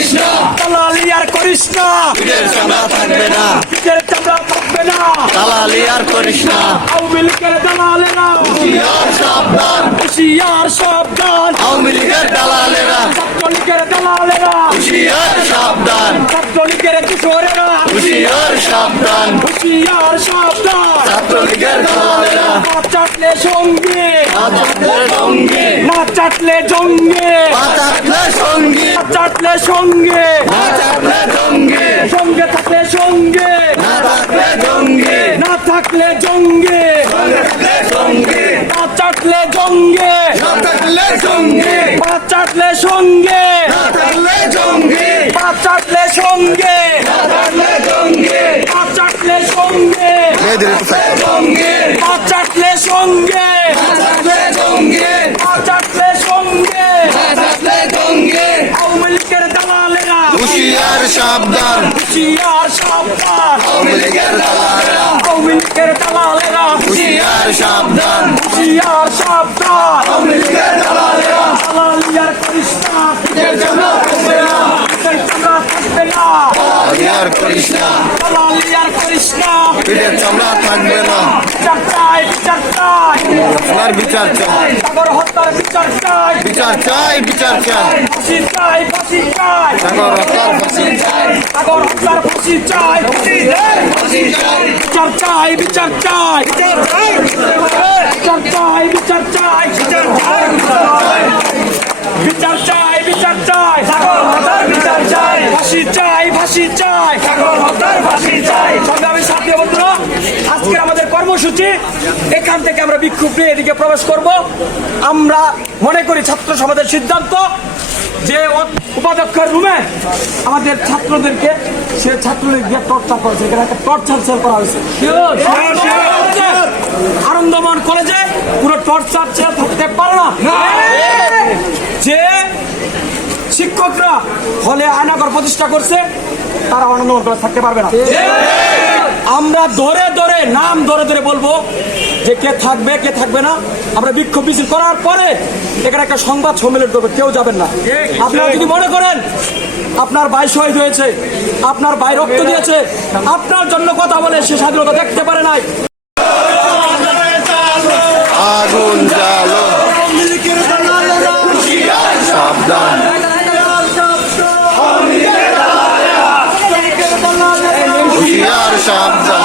করিস না, দালালি আর করিস না, পিঠের চামড়া থাকবে না, পিঠের চামড়া থাকবে না, দালালি আর করিস না, আওয়ামী লীগের দালালেরা হুঁশিয়ার সাবধান, হুঁশিয়ার সাবধান, আওয়ামী লীগের দালালেরা ছাত্রলীগের দালালেরা হুঁশিয়ার সাবধান, ছাত্রলীগের কিশোরেরা হুঁশিয়ার সাবধান, হুঁশিয়ার সাবধান, ছাত্রলীগের দালালেরা না চাটলে সঙ্গে, না থাকলে সঙ্গে, না চাটলে জঙ্গে, না থাকলে সঙ্গে, না চাটলে সঙ্গে, না থাকলে সঙ্গে, সঙ্গে থাকলে সঙ্গে, না থাকলে সঙ্গে, না থাকলে জঙ্গে, থাকলে সঙ্গে, না চাটলে জঙ্গে, না থাকলে সঙ্গে, না চাটলে সঙ্গে, না থাকলে সঙ্গে, না চাটলে সঙ্গে, না থাকলে সঙ্গে, না চাটলে সঙ্গে, সঙ্গে, না চাটলে সঙ্গে, না থাকলে সঙ্গে, না চাটলে সঙ্গে, না থাকলে সঙ্গে, আওয়ামী লীগের দালালেরা হুঁশিয়ার সাবধান, হুঁশিয়ার সাবধান, আওয়ামী লীগের দালালেরা আওয়ামী লীগের দালালেরা হুঁশিয়ার সাবধান, হুঁশিয়ার সাবধান, আওয়ামী লীগের দালালেরা দালালি আর করিস না, পিঠের চামড়া থাকবে না, পিঠের চামড়া থাকবে না, দালালি আর করিস না, দালালি আর করিস না, পিঠের চামড়া থাকবে না, বিচার চাই, বিচার চাই, আপনার বিচার চাই, সাগর হত্যার বিচার চাই, বিচার চাই, বিচার চাই, ফাঁসি চাই, ফাঁসি চাই, সাগর হত্যার ফাঁসি চাই, সাগর হত্যার ফাঁসি চাই, ফাঁসি চাই, বিচার চাই, বিচার চাই, বিচার চাই, বিচার চাই, বিচার চাই, বিচার চাই, বিচার চাই, সাগর হত্যার বিচার চাই, ফাঁসি চাই, ফাঁসি চাই, সাগর হত্যার ফাঁসি চাই। সংগ্রামী সাথী বন্ধুরা, আজকে আমাদের কর্মসূচি এখান থেকে আমরা বিক্ষোভ নিয়ে এদিকে প্রবেশ করব। আমরা মনে করি ছাত্র সমাজের সিদ্ধান্ত যে উপাধ্যক্ষের রুমে আমাদের ছাত্রদেরকে সে ছাত্রলীগ দিয়ে টর্চার করেছে, এখানে একটা টর্চার সেল করা হয়েছে। আনন্দমোহন কলেজে পুরো টর্চার সেল থাকতে পারে না। যে শিক্ষকরা হলে আয়নাঘর প্রতিষ্ঠা করছে তারা আনন্দমোহন কলেজ থাকতে পারবে না। আমরা ধরে ধরে নাম ধরে ধরে বলবো যে কে থাকবে কে থাকবে না। আমরা বিক্ষোভ মিছিল করার পরে এখানে একটা সংবাদ সম্মেলন করবে, কেউ যাবেন না। আপনারা যদি মনে করেন আপনার ভাই শহীদ হয়েছে, আপনার ভাই রক্ত দিয়েছে, আপনার জন্য কথা বলে সে স্বাধীনতা দেখতে পারে নাই। আগুন জ্বালো, সাবধান, হুঁশিয়ার সাবধান।